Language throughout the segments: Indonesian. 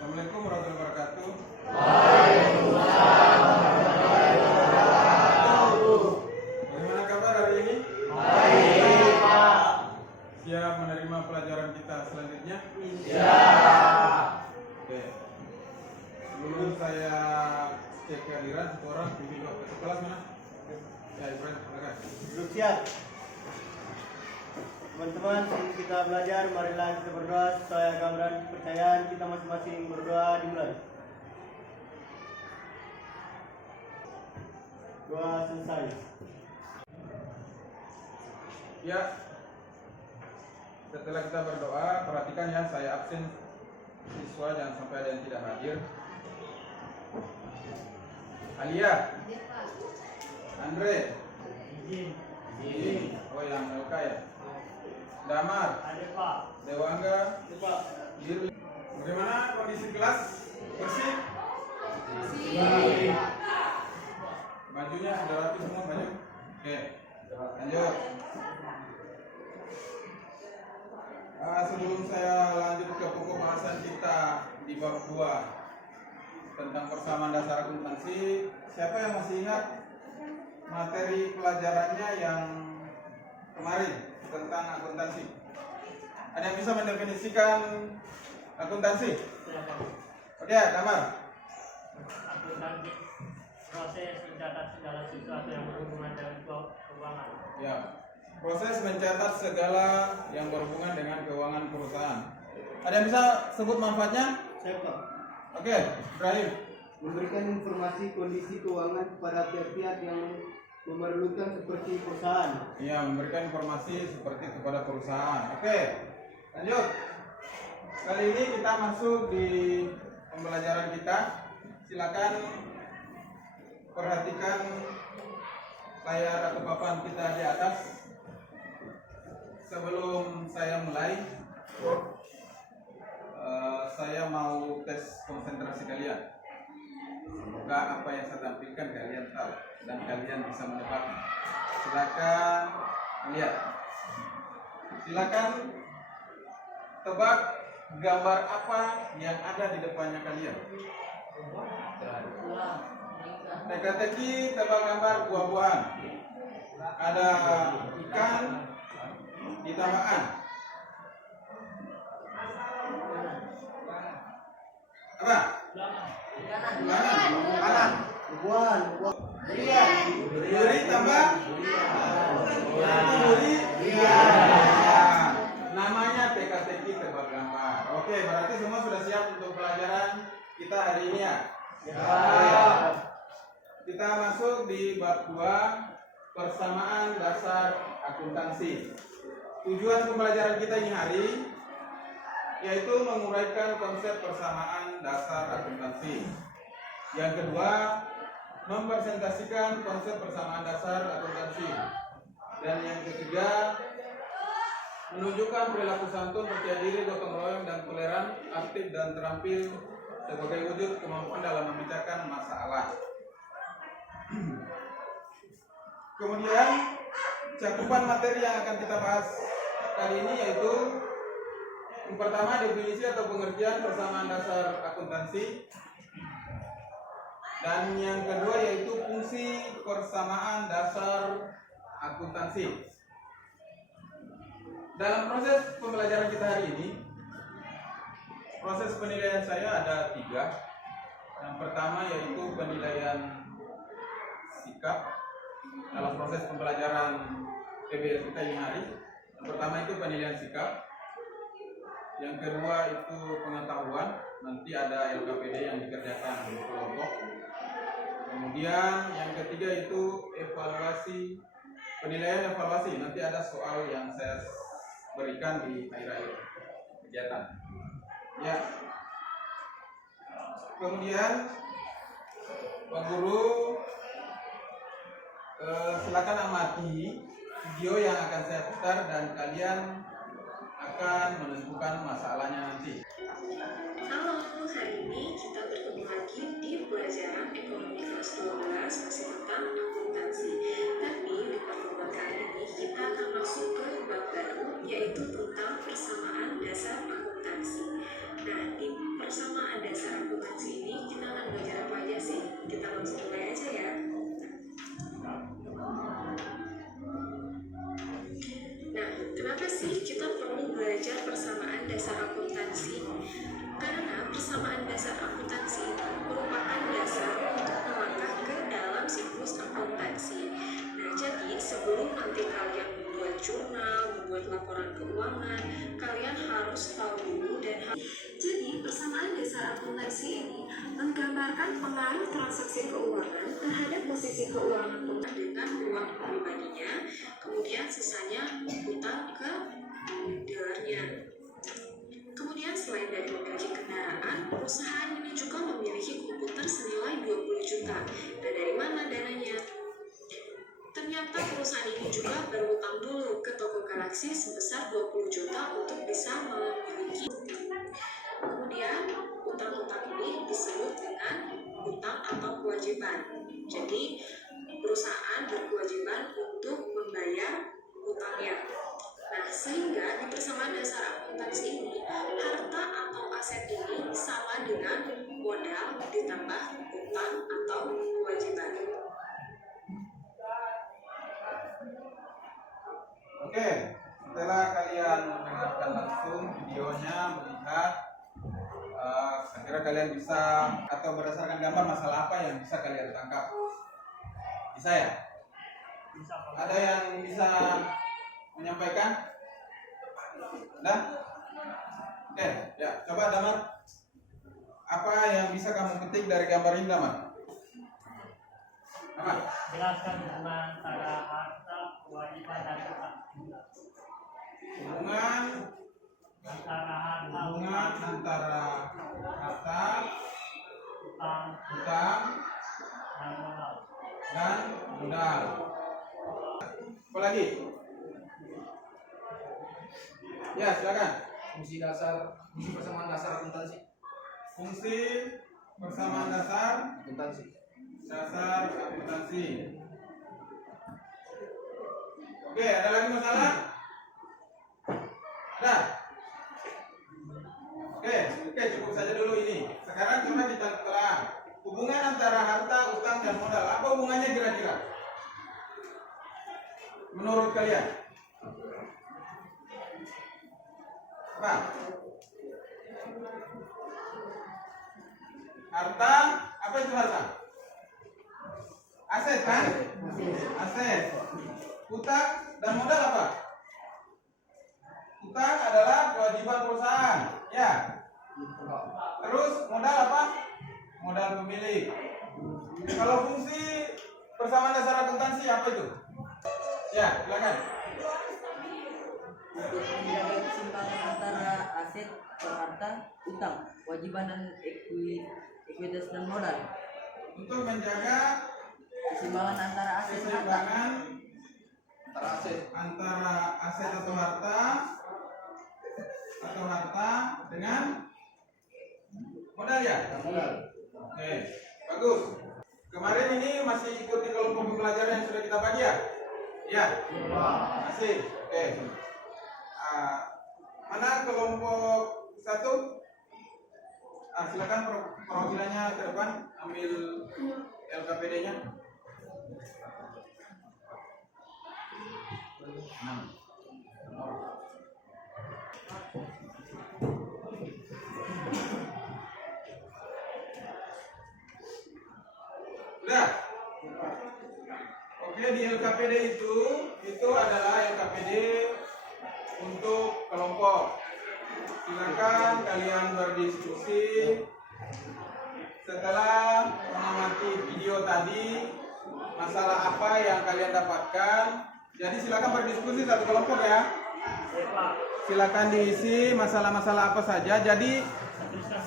Assalamualaikum warahmatullahi wabarakatuh. Waalaikumsalam warahmatullahi wabarakatuh. Bagaimana kabar hari ini? Baik, Pak. Siap menerima pelajaran kita selanjutnya? Siap. Oke. Sebelum saya cek kehadiran satu orang, pimpin ke kelas mana? Ya, Ibrahim, silakan. Duduk siap. Teman-teman, sebelum kita belajar, marilah kita berdoa supaya gambaran kepercayaan kita masing-masing. Berdoa dimulai. Doa selesai. Ya. Setelah kita berdoa, perhatikan ya, saya absen siswa, jangan sampai ada yang tidak hadir. Alia, Andre, Izin. oh yang LK ya. Damar, Ada Pak. Dewangga, Ada Pak. Dirli. Bagaimana kondisi kelas? Bersih? Bajunya sudah rapi semua baju? Oke, lanjut. Sebelum saya lanjut ke pokok bahasan kita di bab 2 tentang persamaan dasar akuntansi, siapa yang masih ingat materi pelajarannya yang kemarin tentang akuntansi? Ada yang bisa mendefinisikan akuntansi? Oke, Damar. Akuntansi proses mencatat segala sesuatu yang berhubungan dengan keuangan. Ya, proses mencatat segala yang berhubungan dengan keuangan perusahaan. Ada yang bisa sebut manfaatnya? Saya Pak. Oke, Ibrahim. Memberikan informasi kondisi keuangan kepada pihak-pihak yang memerlukan seperti perusahaan. Ya, memberikan informasi seperti kepada perusahaan. Oke, lanjut. Kali ini kita masuk di pembelajaran kita. Silakan perhatikan layar atau papan kita di atas. Sebelum saya mulai, saya mau tes konsentrasi kalian. Semoga apa yang saya tampilkan kalian tahu dan kalian bisa menebak. Silakan lihat. Silakan tebak gambar apa yang ada di depannya kalian. Teka-teki tebak gambar buah-buahan. Ada ikan di tambahan. Apa? Kanan. Buan. Duri tambah. Duri. Namanya teka-teki tebak gambar. Oke, berarti semua sudah siap untuk pelajaran kita hari ini ya. Kita masuk di bab 2, persamaan dasar akuntansi. Tujuan pembelajaran kita ini hari yaitu menguraikan konsep persamaan dasar akuntansi. Yang kedua, mempresentasikan konsep persamaan dasar akuntansi. Dan yang ketiga, menunjukkan perilaku santun, percaya diri, gotong royong, dan toleran, aktif dan terampil sebagai wujud kemampuan dalam memecahkan masalah. Kemudian cakupan materi yang akan kita bahas kali ini yaitu yang pertama, definisi atau pengertian persamaan dasar akuntansi. Dan yang kedua yaitu fungsi persamaan dasar akuntansi. Dalam proses pembelajaran kita hari ini, proses penilaian saya ada 3. Yang pertama yaitu penilaian sikap dalam proses pembelajaran PBL kita ini hari. Yang pertama itu penilaian sikap. Yang kedua itu pengetahuan, nanti ada LKPD yang dikerjakan di kelompok. Kemudian yang ketiga itu evaluasi, penilaian evaluasi, nanti ada soal yang saya berikan di akhir-akhir kegiatan. Ya. Kemudian Pak Guru silakan amati video yang akan saya putar dan kalian akan menentukan masalahnya nanti. Halo, hari ini kita bertemu lagi di pelajaran ekonomi kelas 12 masih tentang akuntansi. Tapi di pertemuan kali ini kita akan masuk ke bab baru, yaitu tentang persamaan dasar akuntansi. Nah, di persamaan dasar Kenapa sih kita perlu belajar persamaan dasar akuntansi? Karena persamaan dasar akuntansi merupakan dasar untuk melangkah ke dalam siklus akuntansi. Nah, jadi sebelum nanti kalian membuat jurnal, membuat laporan keuangan, kalian harus tahu dulu jadi persamaan dasar akuntansi ini menggambarkan pengaruh transaksi keuangan terhadap posisi keuangan perusahaan dengan uang pribadinya, kemudian sisanya utang ke dealernya. Kemudian selain dari memiliki kendaraan, perusahaan ini juga memiliki komputer senilai 20 juta. Nah, dari mana dananya? Ternyata perusahaan ini juga berutang dulu ke toko Galaxy sebesar 20 juta untuk bisa memiliki. Kemudian utang-utang ini disebut dengan utang atau kewajiban. Jadi perusahaan berkewajiban untuk membayar utangnya. Nah, sehingga di persamaan dasar akuntansi ini, harta atau aset ini sama dengan modal ditambah utang atau kewajiban. Oke, setelah kalian mendengarkan langsung videonya, melihat, saya kira kalian bisa atau berdasarkan gambar masalah apa yang bisa kalian tangkap. Bisa ya? Bisa Pak. Ada yang bisa menyampaikan? Ada? Oke, ya, coba Damar. Apa yang bisa kamu petik dari gambar ini, Damar? Apa? Jelaskan hubungan antara harta, kewajiban, dan utang. Hubungan Antara harta, harta, utang, utang, dan modal. dan modal. Apa lagi? Ya, silakan. Fungsi persamaan dasar akuntansi. Fungsi persamaan dasar Akuntansi. akuntansi. Oke, ada lagi masalah? Ada? Oke, cukup saja dulu ini. Sekarang coba kita telah hubungan antara harta, utang, dan modal. Apa hubungannya kira-kira? Menurut kalian? Apa? Harta, apa itu harta? Aset kan? Aset. Utang dan modal apa? Utang adalah kewajiban perusahaan, ya. Terus modal apa? Modal pemilik. Kalau fungsi persamaan dasar akuntansi apa itu? Ya, silakan. Untuk menjaga keseimbangan antara aset atau harta, utang, kewajiban dan ekuitas dan modal. Untuk menjaga Keseimbangan antara aset dan harta. keseimbangan Antara aset. antara aset atau harta dengan modal ya? Modal. Oke, bagus. Kemarin ini masih ikut di kelompok pembelajaran yang sudah kita bagi ya? Ya. Masih. Oke. Mana kelompok 1? Silakan perwakilannya ke depan, ambil LKPD-nya. Sudah. Oke, di LKPD itu adalah LKPD untuk kelompok. Silakan kalian berdiskusi setelah mengamati video tadi, masalah apa yang kalian dapatkan. Jadi silakan berdiskusi satu kelompok ya. Silakan diisi masalah-masalah apa saja. Jadi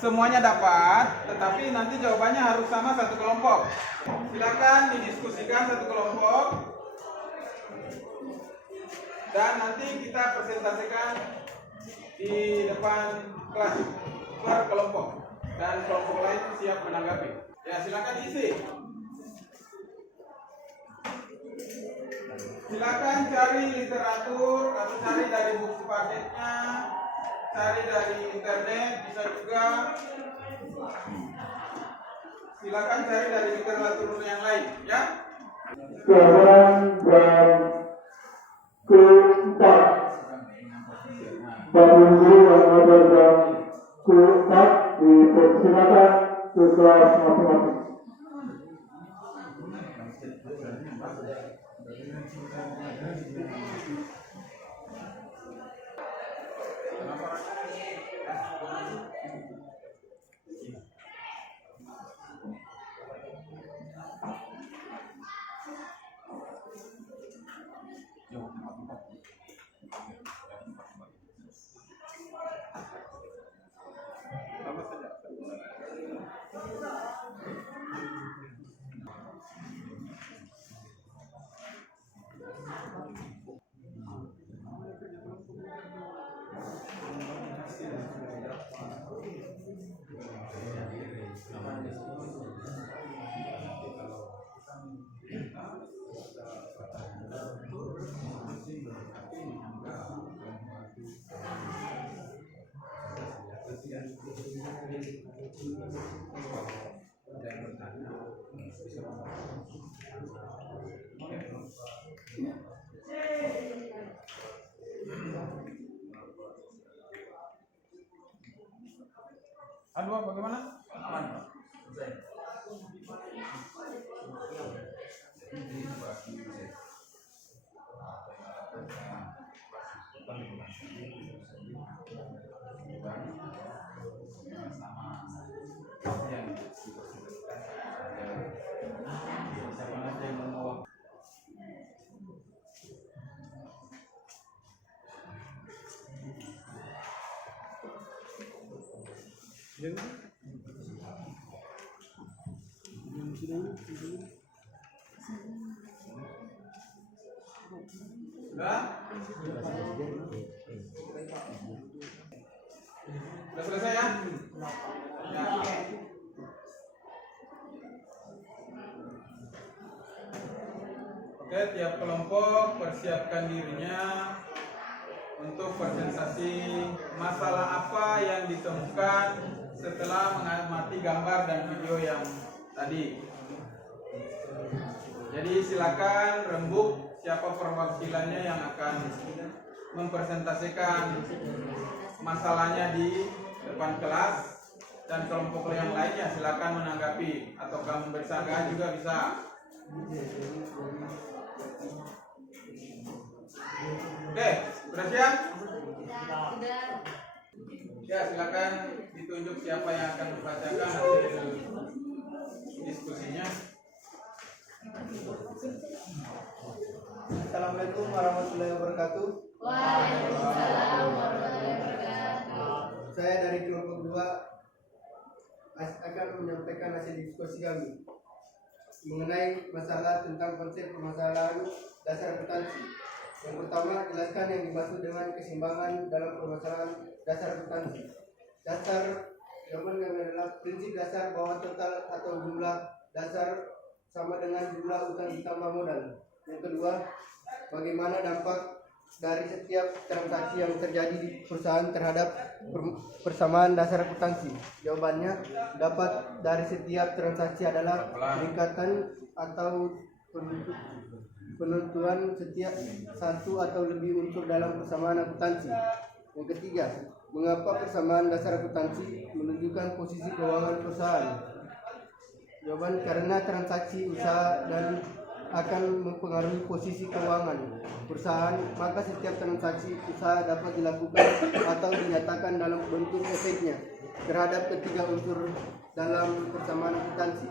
semuanya dapat, tetapi nanti jawabannya harus sama satu kelompok. Silakan didiskusikan satu kelompok, dan nanti kita presentasikan di depan kelas per kelompok, dan kelompok lain siap menanggapi. Ya, silakan diisi. Silakan cari literatur atau cari dari buku paketnya, cari dari internet, bisa juga. Silakan cari dari literatur yang lain, ya. Sekarang jam keempat. Bapak Ibu yang ada dan kuat dipersilakan ke kelas masing-masing. Aduh, bagaimana? Aman, Pak. Sudah? Sudah selesai ya? Ya. Oke, tiap kelompok persiapkan dirinya untuk presentasi masalah apa yang ditemukan setelah mengamati gambar dan video yang tadi. Jadi silakan rembuk siapa perwakilannya yang akan mempresentasikan masalahnya di depan kelas, dan kelompok yang lainnya silakan menanggapi atau kamu bersanggahan juga bisa. Oke, sudah siap? Ya, silakan ditunjuk siapa yang akan membacakan hasil diskusinya. Assalamualaikum warahmatullahi wabarakatuh. Waalaikumsalam warahmatullahi wabarakatuh. Saya dari kelompok 2 akan menyampaikan hasil diskusi kami mengenai masalah tentang konsep permasalahan dasar akuntansi. Yang pertama, jelaskan yang dimaksud dengan keseimbangan dalam permasalahan dasar akuntansi. Dasar jawaban kami adalah prinsip dasar bahwa total atau jumlah dasar sama dengan jumlah utang ditambah modal. Yang kedua, bagaimana dampak dari setiap transaksi yang terjadi di perusahaan terhadap persamaan dasar akuntansi. Jawabannya, dapat dari setiap transaksi adalah peningkatan atau penentuan setiap satu atau lebih unsur dalam persamaan akuntansi. Yang ketiga, mengapa persamaan dasar akuntansi menunjukkan posisi keuangan perusahaan? Jawaban, karena transaksi usaha dan akan mempengaruhi posisi keuangan perusahaan, maka setiap transaksi usaha dapat dilakukan atau dinyatakan dalam bentuk efeknya terhadap ketiga unsur dalam persamaan akuntansi.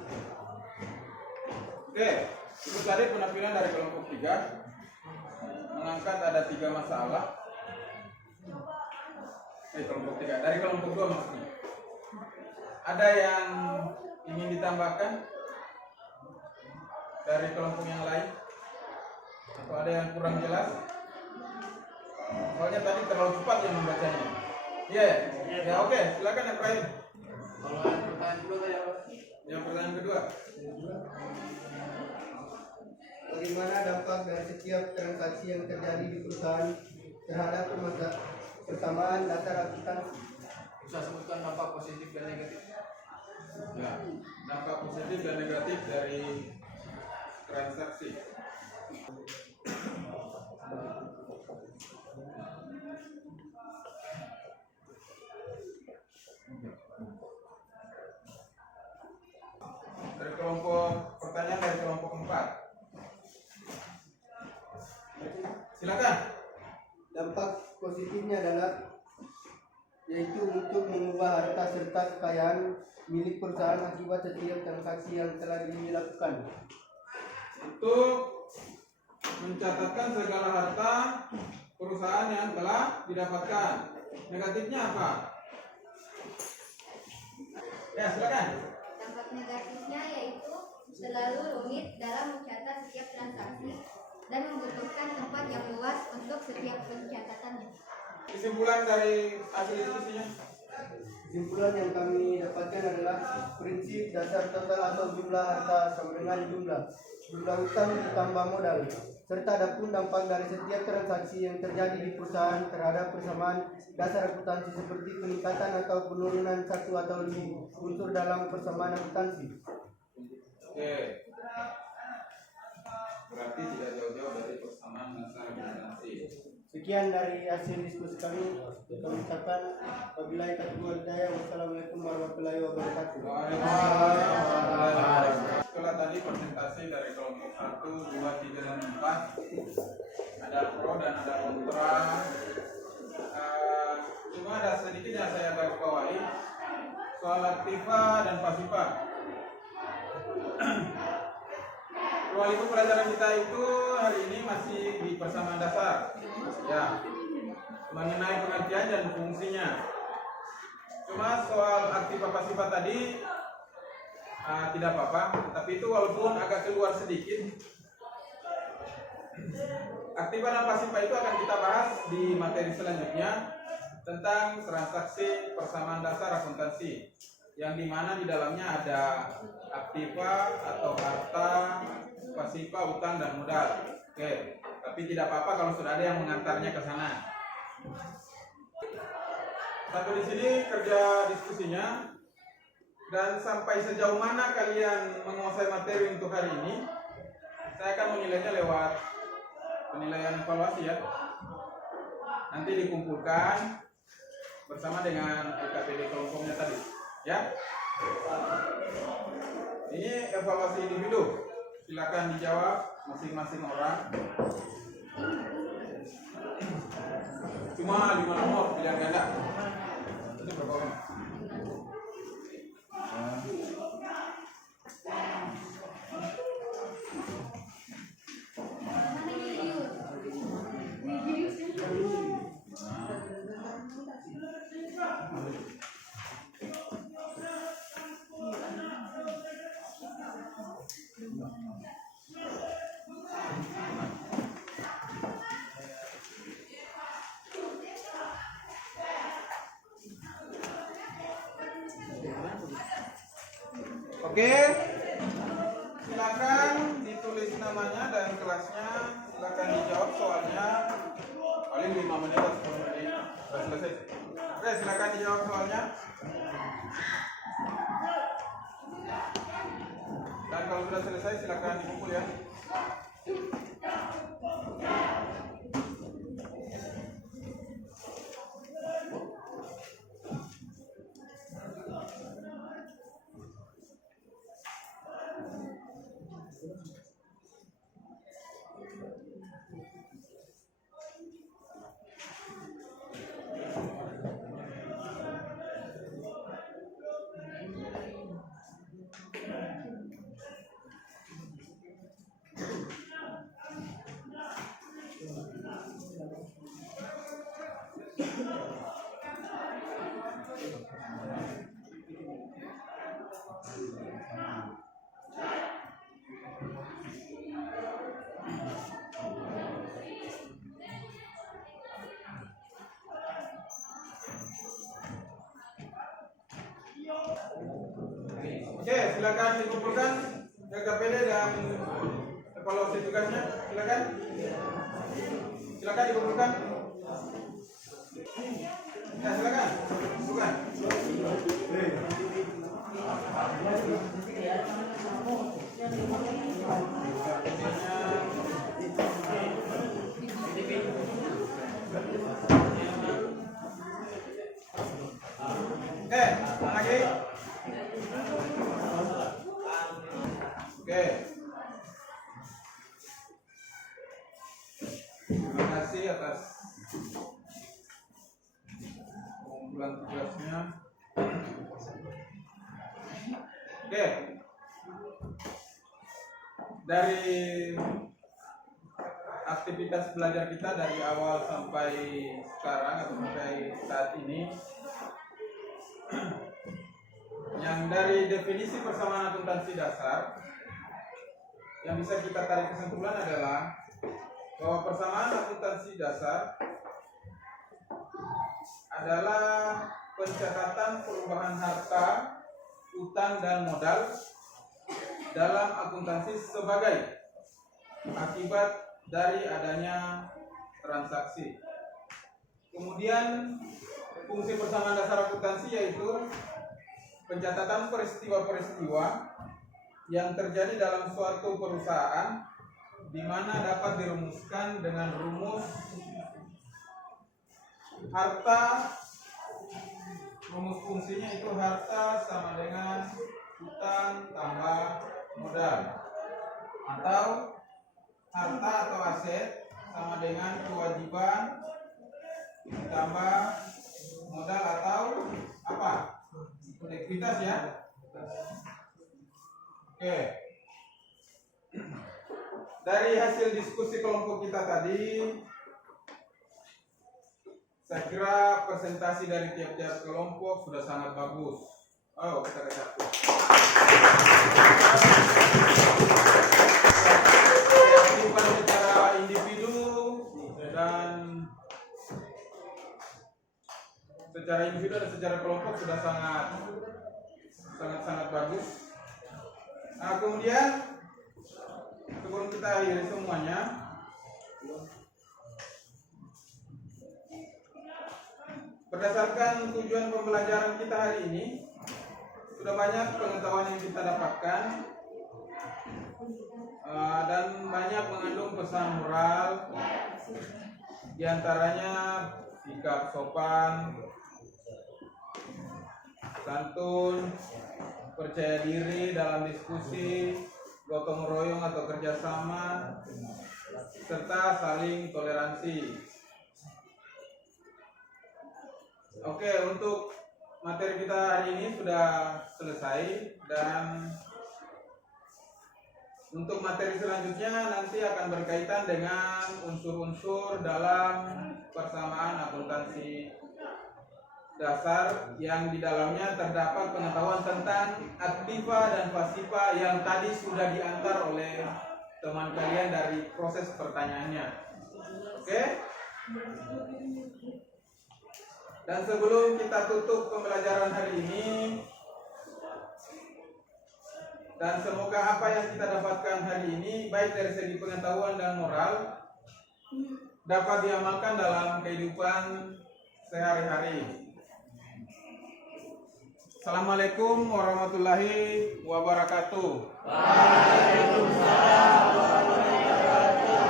Oke, itu tadi penampilan dari kelompok 3 mengangkat ada 3 masalah. Kelompok 3 dari kelompok 2 maksudnya. Ada yang ingin ditambahkan dari kelompok yang lain? Atau ada yang kurang jelas? Soalnya tadi terlalu cepat yang membacanya. Iya ya? Ya oke, silakan yang terakhir. Kalau yang pertanyaan kedua tadi apa? Yang pertanyaan kedua. Bagaimana dampak dari setiap transaksi yang terjadi di perusahaan terhadap persamaan dasar akuntansi? Bisa sebutkan dampak positif dan negatif. Ya, dampak positif dan negatif dari transaksi. Dari kelompok pertanyaan dari kelompok 4. Silakan. Dampak positifnya adalah yaitu untuk mengubah harta serta kekayaan milik perusahaan akibat setiap transaksi yang telah dilakukan. Untuk mencatatkan segala harta perusahaan yang telah didapatkan. Negatifnya apa? Ya, silakan. Dampak negatifnya yaitu terlalu rumit dalam mencatat setiap transaksi dan membutuhkan tempat yang luas untuk setiap pencatatannya. Kesimpulan dari hasil diskusinya. Kesimpulan yang kami dapatkan adalah prinsip dasar total atau jumlah harta sama dengan jumlah utang ditambah modal, serta adapun dampak dari setiap transaksi yang terjadi di perusahaan terhadap persamaan dasar akuntansi seperti peningkatan atau penurunan satu atau lebih unsur dalam persamaan akuntansi. Oke. Berarti tidak jauh-jauh dari persamaan dasar akuntansi. Sekian dari hasil diskusi kami. Kami ucapkan wabillahi taufiq wal hidayah. Wassalamualaikum warahmatullahi wabarakatuh. Setelah tadi presentasi dari kelompok 1, 2, 3, dan 4, ada pro dan ada kontra. Cuma ada sedikit yang saya garis bawahi soal aktiva dan pasiva. Ruang lingkup pelajaran kita itu hari ini masih di persamaan dasar, ya, mengenai pengertian dan fungsinya. Cuma soal aktiva pasiva tadi tidak apa-apa, tapi itu walaupun agak keluar sedikit. Aktiva dan pasiva itu akan kita bahas di materi selanjutnya tentang transaksi persamaan dasar akuntansi, yang dimana di dalamnya ada aktiva atau harta, pasiva, utang, dan modal. Oke, tapi tidak apa-apa kalau sudah ada yang mengantarnya ke sana. Sampai di sini kerja diskusinya, dan sampai sejauh mana kalian menguasai materi untuk hari ini, saya akan menilainya lewat penilaian evaluasi ya. Nanti dikumpulkan bersama dengan LKPD kelompoknya tadi, ya. Ini evaluasi individu. Silakan dijawab masing-masing orang. Cuma 5 nomor pilihan ganda. Itu berapa orang? Oke, silakan ditulis namanya dan kelasnya, silakan dijawab soalnya paling 5 menit atau 10 menit sudah selesai. Oke, silakan dijawab soalnya. Dan kalau sudah selesai silakan dikumpul ya. Oke, silakan dikumpulkan LKPD dan evaluasi tugasnya. Silakan. Silakan dikumpulkan. Ya, silakan. Bukan. ulang tugasnya. Oke. Dari aktivitas belajar kita dari awal sampai sekarang atau sampai saat ini, yang dari definisi persamaan akuntansi dasar yang bisa kita tarik kesimpulan adalah bahwa persamaan akuntansi dasar adalah pencatatan perubahan harta, utang dan modal dalam akuntansi sebagai akibat dari adanya transaksi. Kemudian fungsi persamaan dasar akuntansi yaitu pencatatan peristiwa-peristiwa yang terjadi dalam suatu perusahaan di mana dapat dirumuskan dengan rumus harta. Rumus fungsinya itu harta sama dengan utang tambah modal, atau harta atau aset sama dengan kewajiban tambah modal atau apa? Ekuitas ya. Oke. Dari hasil diskusi kelompok kita tadi, saya kira presentasi dari tiap-tiap kelompok sudah sangat bagus. Oh, kita kecapi. Bukan secara individu dan secara kelompok sudah sangat bagus. Nah, kemudian sebelum kita akhiri semuanya, berdasarkan tujuan pembelajaran kita hari ini, sudah banyak pengetahuan yang kita dapatkan dan banyak mengandung pesan moral, diantaranya sikap sopan, santun, percaya diri dalam diskusi, gotong royong atau kerjasama, serta saling toleransi. Oke, untuk materi kita hari ini sudah selesai, dan untuk materi selanjutnya nanti akan berkaitan dengan unsur-unsur dalam persamaan akuntansi dasar yang di dalamnya terdapat pengetahuan tentang aktiva dan pasiva yang tadi sudah diantar oleh teman kalian dari proses pertanyaannya. Oke? Dan sebelum kita tutup pembelajaran hari ini, dan semoga apa yang kita dapatkan hari ini, baik dari segi pengetahuan dan moral, dapat diamalkan dalam kehidupan sehari-hari. Assalamualaikum warahmatullahi wabarakatuh. Waalaikumsalam warahmatullahi wabarakatuh.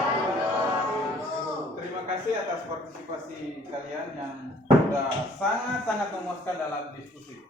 Terima kasih atas partisipasi kalian yang sudah sangat-sangat memuaskan dalam diskusi.